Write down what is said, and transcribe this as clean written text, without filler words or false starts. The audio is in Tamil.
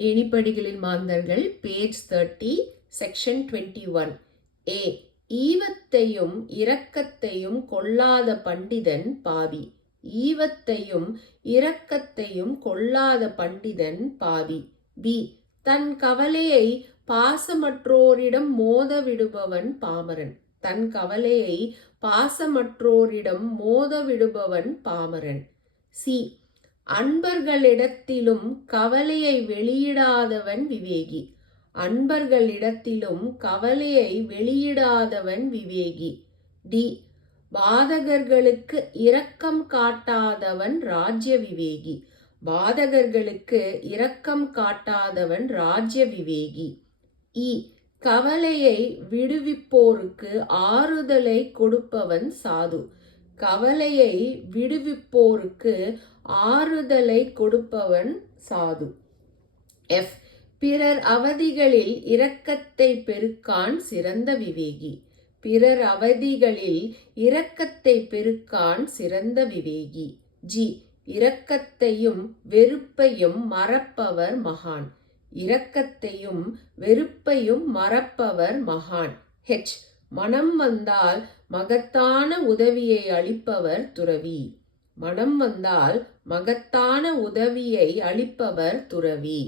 ஏணிப்படிகளின் மாந்தர்கள் பேஜ் 30 செக்ஷன் 21. ஏ. ஈவத்தையும் இரக்கத்தையும் கொள்ளாத பண்டிதன் பாவி. ஈவத்தையும் இரக்கத்தையும் கொள்ளாத பண்டிதன் பாவி. பி. தன் கவலையை பாசமற்றோரிடம் மோத விடுபவன் பாமரன். தன் கவலையை பாசமற்றோரிடம் மோத விடுபவன் பாமரன். சி. அன்பர்களிடத்திலும் கவலையை வெளியிடாதவன் விவேகி. அன்பர்களிடத்திலும் கவலையை வெளியிடாதவன் விவேகி. டி. பாதகர்களுக்கு இரக்கம் காட்டாதவன் ராஜ்ய விவேகி. பாதகர்களுக்கு இரக்கம் காட்டாதவன் ராஜ்ய விவேகி. இ. கவலையை விடுவிப்போருக்கு ஆறுதலை கொடுப்பவன் சாது. கவலையை விடுவிப்போருக்கு ஆறுதலை கொடுப்பவன் சாது. எஃப். பிறர் அவதிகளில் இரக்கத்தை பெருக்கான் சிறந்த விவேகி. பிறர் அவதிகளில் இரக்கத்தை பெருக்கான் சிறந்த விவேகி. ஜி. இரக்கத்தையும் வெறுப்பையும் மறப்பவர் மகான். இரக்கத்தையும் வெறுப்பையும் மறப்பவர் மகான். ஹெச். மனம் வந்தால் மகத்தான உதவியை அளிப்பவர் துறவி. மனம் வந்தால் மகத்தான உதவியை அளிப்பவர் துறவி.